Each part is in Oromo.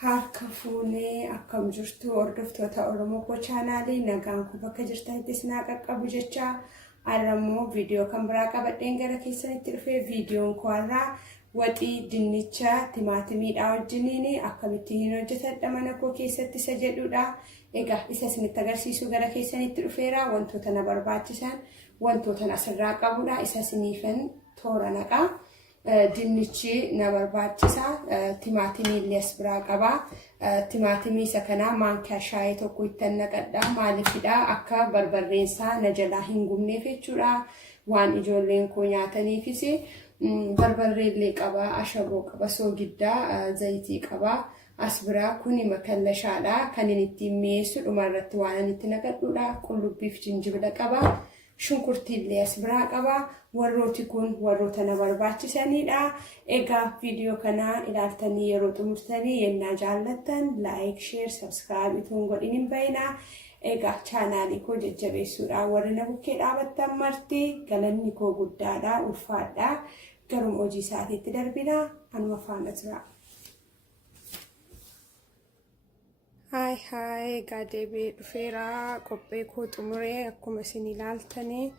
Harka fuunee akkam jirtu hordoftoota Oromoo chaanaalii nagaan kun bakka jirtanittis naa qaqqabu jecha har'ammoo viidiyoo kan biraa qabadheen gara keessanitti dhufee viidiyoon koo har'aa waxii dinnicha timaatimiidhaa wajjiniin akkamittiin hojjetadha mana koo keessatti isa jedhudha. Egaa isa isinitti agarsiisuu gara keessanitti dhufeera. Wantoota na barbaachisan wantoota asirraa qabudha. Isa isiniifan toora naqaa. Dinnichi na barbaachisa. Timaatimii illee as biraa qaba. Timaatimii isa kanaa maankaa shaayii tokko itti naqadha. Maaliifidha akka barbarreensaa na jalaa hin gubneef jechuudha. Waan ijoolleen koo nyaataniifis barbarree illee qaba, ashaboo qaba, soogiddaa, zayitii qaba. As biraa kuni makallashaadha. Kan inni ittiin mi'eessu dhumarratti waan inni itti naqadhuudha. Qullubbiif jinjibila qaba. Shunkurtii illee as biraa qaba. Warrooti kun warroota na barbaachisanidha. Egaa viidiyoo kana ilaaltanii yeroo xumurtanii yennaa jaallattan like, share, subscribe ituun godhin hin bayina. Egaa chaanaalii koo jajjabeessuudhaan warri na bukkee dhaabattan marti galanni koo guddaadha, ulfaadha. Garuma hojii isaatiitti darbina. Anuma faana jira. Hai egaa deebi'ee dhufeera. Qophee koo xumuree akkuma isin ilaaltanii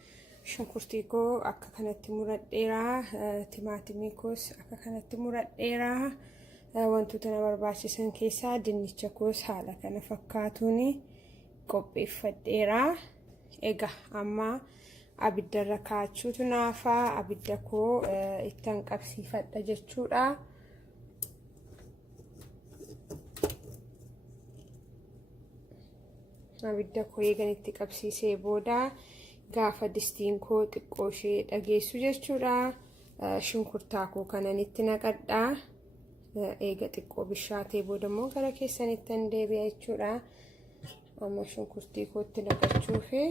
shunkurtii koo akka kanatti muradheera. Timaatimii koos akka kanatti muradheera. Wantoota na barbaachisan keessaa dinnicha koos haala kana fakkaatuun qopheeffadheera. Egaa amma abiddarra kaachuutu naafaa. Abidda koo ittan qabsiifadha jechuudha. Abidda koo eegan itti qabsiisee booda gaafa distiin koo xiqqoo ishee dhageessu jechuudha. Shunkurtaa koo kanan itti naqadha. Eega xiqqoo bishaatee booda immoo gara keessanitti deebi'a jechuudha. Amma shunkurtii koo itti naqachuufi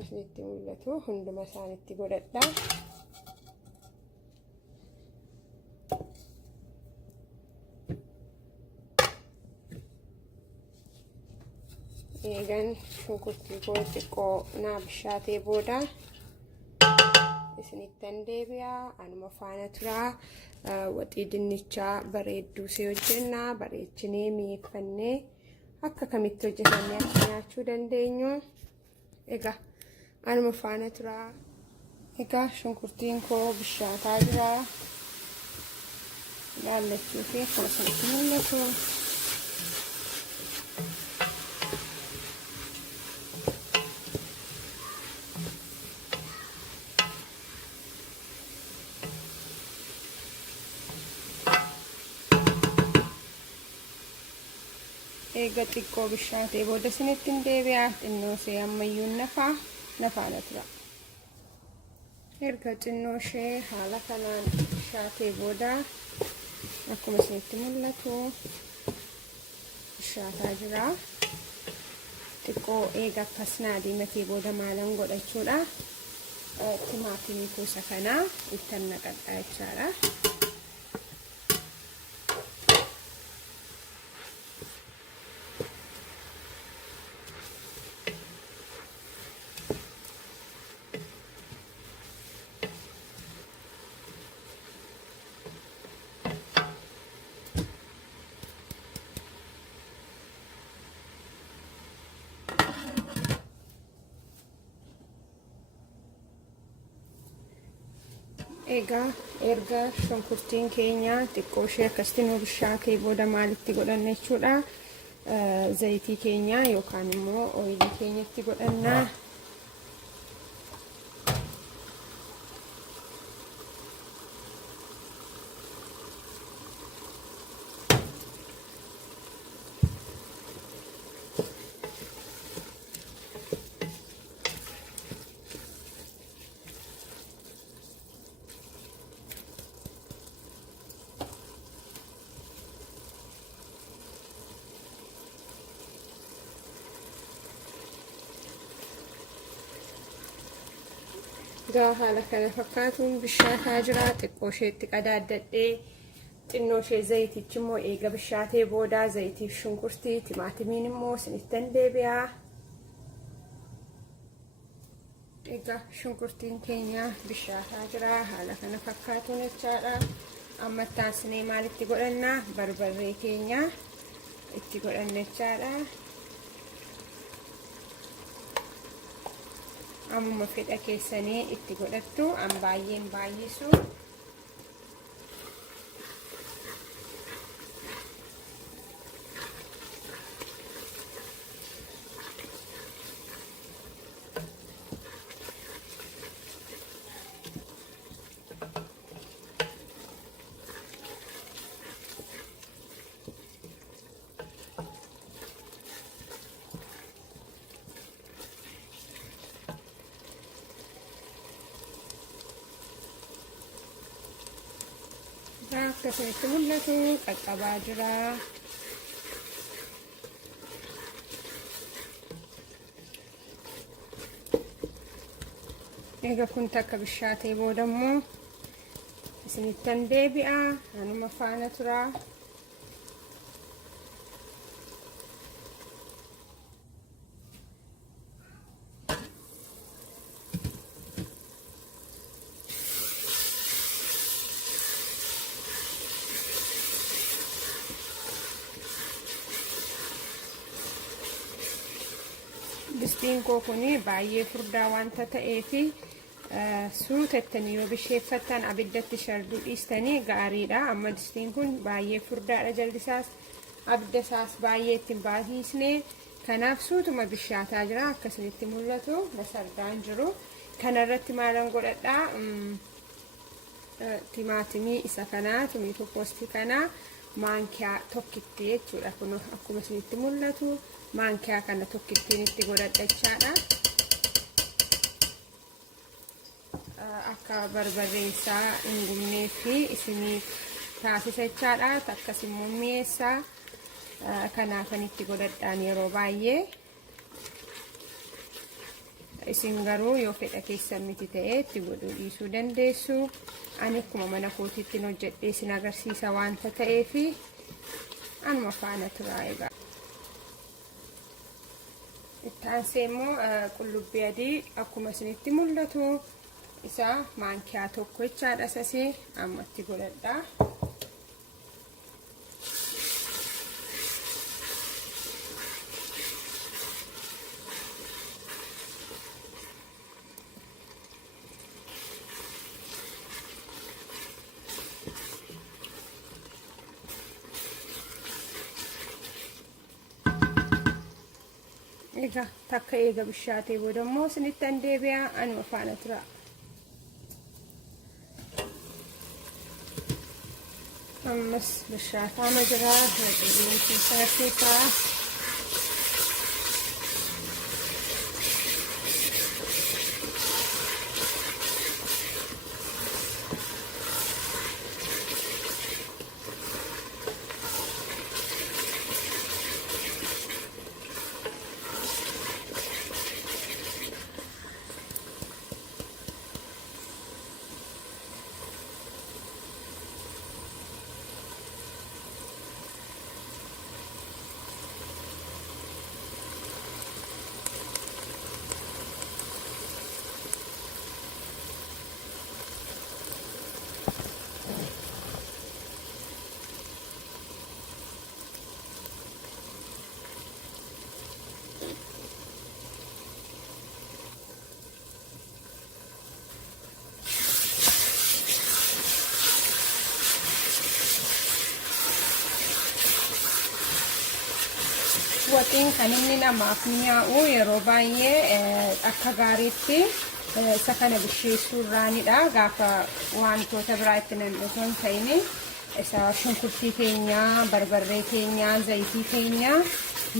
isinitti mul'atu hunduma isaanitti godhadha. Eegan shunkurtii koo xiqqoo naa bishaatee booda isinittan deebi'a. Anuma faana turaa. Waxii dinnichaa bareedduu si hojjenna. Bareechinee mi'eeffannee akka kamitti hojjetannee akka nyaachuu dandeenyu. Egaa anuma faana turaa. Egaa shunkurtiin koo bishaataa jira. Ilaallachuu fi akkuma sanatti mul'atu. Eega xiqqoo bishaatee booda isinitti deebi'a. Xinnoo ishee ammayyuu nafaana tura. Erga xinnoo ishee haala kanaan bishaatee booda akkuma isinitti mul'atu bishaataa jira. Xiqqoo eega akkas naa diimatee booda maalan godhachuudha. Timaatimii kuusa kanaa ittan naqadha jechaadha. Egaa erga shunkurtiin keenya xiqqoo ishee akkasitti nu bishaatee booda maalitti godhanna jechuudha. Zayitii keenya yookaan immoo ooyilii keenyatti godhanna. haala kana fakkaatuun bishaataa jira. Xiqqoo isheetti qadaaddadhee xinnoo ishee zayitichi immoo eega bishaatee booda zayitiif shunkurtii timaatimiin immoo isinittan deebi'aa. Egaa shunkurtiin keenya bishaataa jira haala kana fakkaatuun jechaadha. Amma taasisnee maalitti godhanna? Barbarree keenya itti godhanna jechaadha. Ammuma fedha keessanii itti godhattu. An baay'een baay'isu. Akkasumatti mul'atu qaqqabaa jira. Egaa kun takka bishaatee booda immoo isinittan deebi'a. Anuma faana tura. Distiin koo kuni baay'ee furdaa wanta ta'eefi suutettanii yoo bisheeffattan abiddatti sharduu dhiistanii gaariidha. Amma distiin kun baay'ee furdaadha jallisaas abidda isaas baay'ee ittiin baasisne. Kanaaf suutuma bishaataa jira akkasinitti mul'atu. Nasardaan jiru. Kanarratti maalan godhadhaa? Timaatimii isa kanaa, tumiituu poostii kanaa maankiyaa tokkitti jechuudha. Kun akkuma isinitti mul'atu. Maankiyaa kana tokkittiin itti godhadha jechaadha. Akka barbarreen isaa hin gubnee fi isiniif taasisa jechaadha. Takkas immoo mi'eessaa. Kanaafan itti godhadhaan yeroo baay'ee. Isin garuu yoo fedha keessan miti ta'ee itti godhuu dhiisuu dandeessu. Ani akkuma mana kootiitti hojjedhee isin agarsiisa wanta ta'eefi anuma faana turaa egaa. Itti aansee immoo qullubbii adii akkuma isinitti mul'atu isa maankiyaa tokko jechaadha. Isasii amma itti godhadhaa. Egaa takka eega bishaatee booda immoo isinittan deebi'a. Anuma faana tura. Ammas bishaataa jira. Hojii keessaa Waxiin kan inni namaaf mi'aawu yeroo baay'ee akka gaariitti isa kana bisheessuu irraanidha. Gaafa wantoota biraa itti nam'atu hin ta'in isa shunkurtii keenya, barbarree keenya, zayitii keenya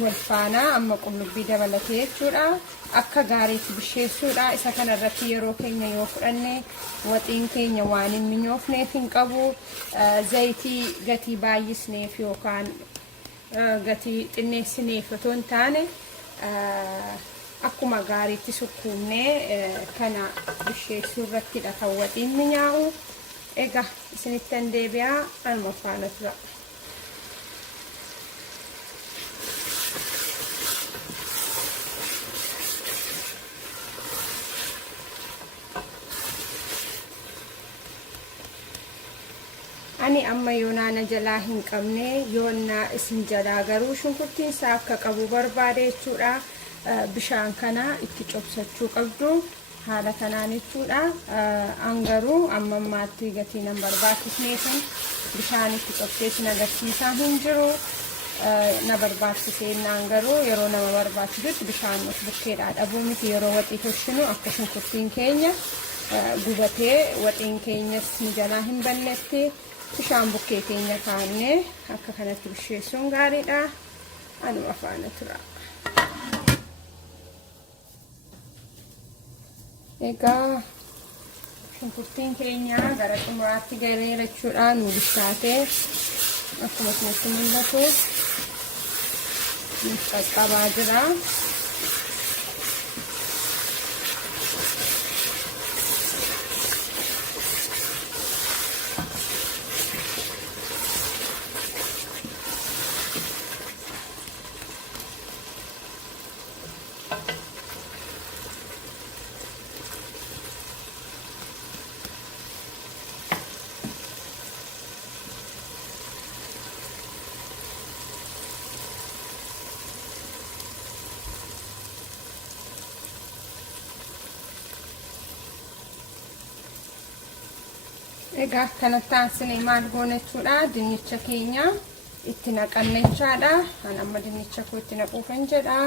wal faana amma qullubbii dabalatee jechuudha. Akka gaariitti bisheessuudha. Isa kana irratti yeroo keenya yoo fudhanne waxiin keenya waan hin minyoofneef hin qabu. Zayitii gatii baay'isneef yookaan gatii xinneessineef otoo hin taane akkuma gaariitti sukkuumnee kana bisheessuu irrattidha kan waxiin mi'aawu. Egaa isinittan deebi'aa anuma faana tura. Ani amma yoonaana jalaa hin qabne yoonna isin jalaa garuu shunkurtiin isaa akka qabu barbaade jechuudha. Bishaan kana itti cobsachuu qabdu haala kanaan jechuudha. Angaruu amma ammaatti gatii nan barbaachisneefan bishaan itti cobsee isin agarsiisaa hin jiru. Na barbaachisee naan garuu yeroo nama barbaachisutti bishaan bukkeedhaa dhabuu miti yeroo waxii tolchinu akka shunkurtiin keenya gubatee waxiin keenyas jalaa hin bannetti. Bishaan bukkee keenya kaa'annee akka kanatti bisheessuun gaariidha. Anuma faana tura. Egaa shunkurtiin keenya gara xumuraatti gareera jechuudha. Nu bishaatee akkuma isinitti mul'atu nuuf qaqqabaa jira. Egaa kanatti aansinee maal goona jechuudha. Dinnicha keenya itti naqanna jechaadha. Ani amma dinnicha koo itti naquufan jedha.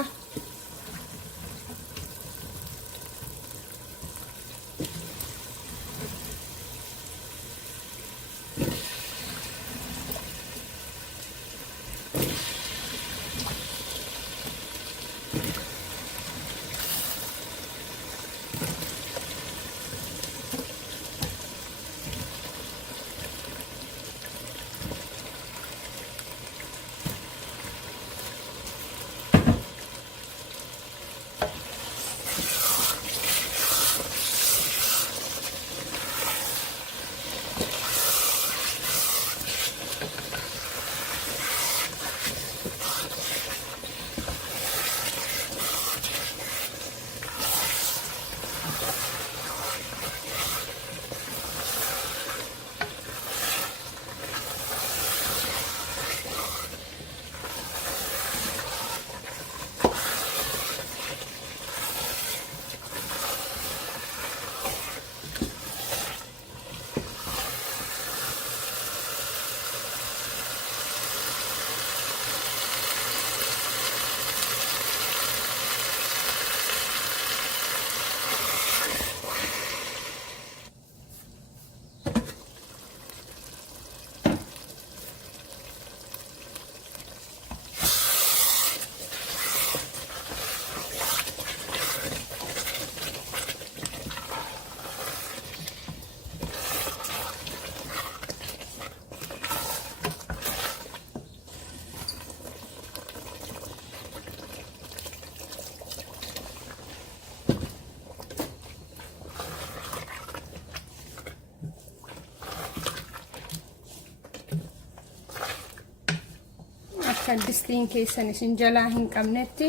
Distiin keessan isin jalaa hin qabnetti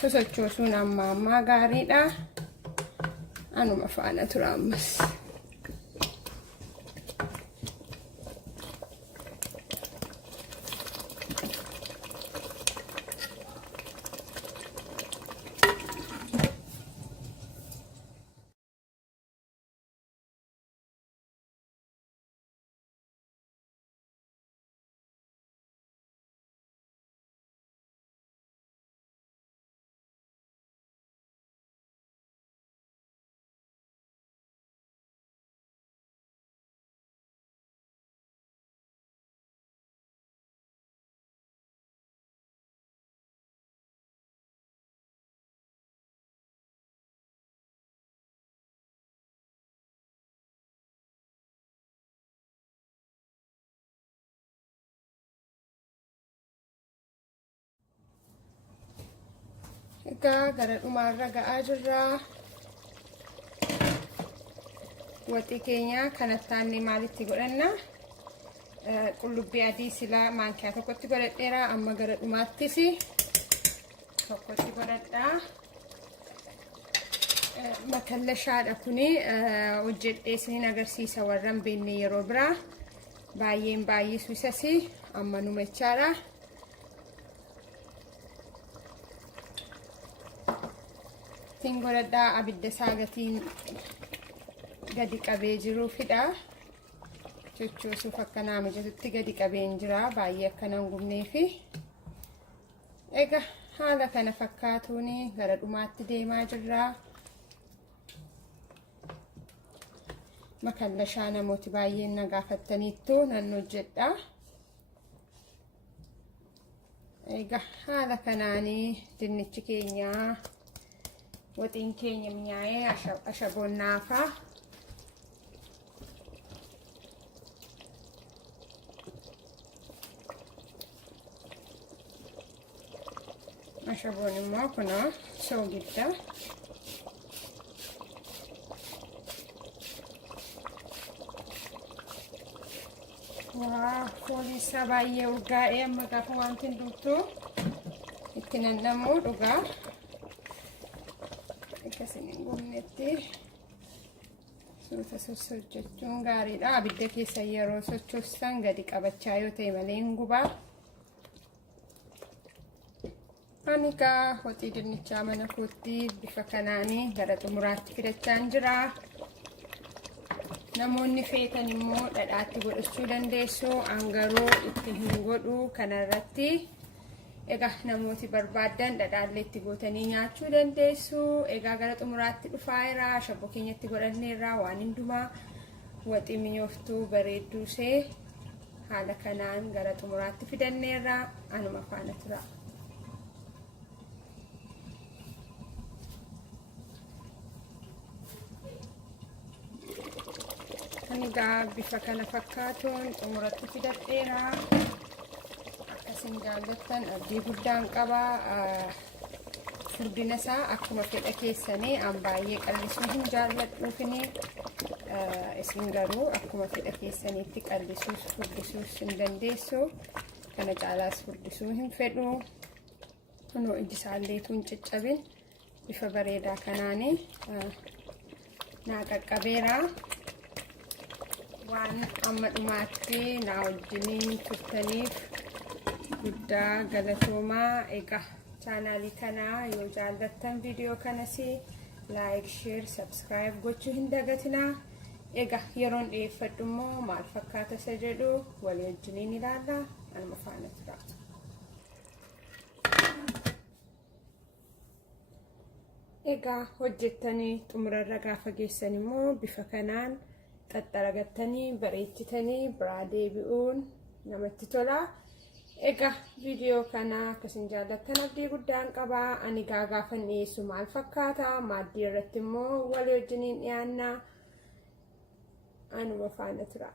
sosochoosuun amma gaariidha. Anuma faana tura ammas. Egaa gara dhumaarra ga'aa jirra. Waxii keenya kanatti aanee maalitti godhanna? Qullubbii adii silaa maankiyaa tokkotti godhadheera. Amma gara dhumaattis tokkotti godhadhaa. Makallashaadha kuni hojjedhee isin agarsiisa warran beenne yeroo biraa. Baay'een baay'isu isas amma numa jechaadha. Ittiin godhadhaa abidda saagatiin gadi qabee jiruufidha. Chochoosuuf akkanaa mijatutti gadi qabeen jira. Baay'ee akkana hin gubneefi. Egaa haala kana fakkaatuun gara dhumaatti deemaa jirra. Makallashaa namooti baay'een na gaafattaniittu nan hojjedha. Egaa haala kanaanii dinnichi keenya waxiin keenya mi'aayee ashaboon naafaa. Ashaboon immoo kunoo soogidda. Foolii isaa baay'ee urgaa'ee amma gaafa wanti hin dhugtu itti nannamu dhugaa. Akkasiin hin gubnetti suuta sochoochuun gaariidha. Abidda keessa yeroo sochoostan gadi qabachaa yoo ta'e malee hin gubaa. Ani egaa waxii dinnichaa mana kootti bifa kanaanii gara xumuraatti fidachaan jira. Namoonni feetan immoo dhadhaatti godhachuu dandeessu. Angaroo itti hin godhu kanarratti. Egaa namooti barbaadan dhadhaallee itti gootanii nyaachuu dandeessu. Egaa gara xumuraatti dhufaayiraa. Ashaboo keenyatti godhanneerraa waan hundumaa waxii mi'ooftuu bareedduusee haala kanaan gara xumuraatti fidanneerraa. Anuma faana tura. Egaa bifa kana fakkaatuun xumuratti fidadheera. Akkasiin jaallattan abdii guddaan qaba. Furdina isaa akkuma fedha keessanii an baay'ee qallisuu hin jaalladhuufini. Isin garuu akkuma fedha keessaniitti qallisuus furdisuus hin dandeessu. Kana caalaas furdisuu hin fedhu. Kunoo iji isaalleetu hin caccabin. Bifa bareedaa kanaanii naa qaqqabeera. Waan amma dhumaatti na wajjiniin turtaniif guddaa galatoomaa. Egaa chaanaalii kanaa yoo jaallattan viidiyoo kanas laayik, sheer, sabskiraayib gochuu hin dagatinaa. Egaa yeroon dhiyeeffadhu immoo maal fakkaata isa jedhu walii wajjiniin ilaalla. Anuma faana tura. Egaa hojjettanii xumurarra gaafa geessan immoo bifa kanaan xaxxaragattanii bareechitanii biraa deebi'uun namatti tola. Egaa viidiyoo kana akkasiin jaallattan abdii guddaan qaba. Ani gaafan dhiyeessu maal fakkaata? Maaddii irratti immoo walii wajjiniin dhiyaanna. Anuma faana tura.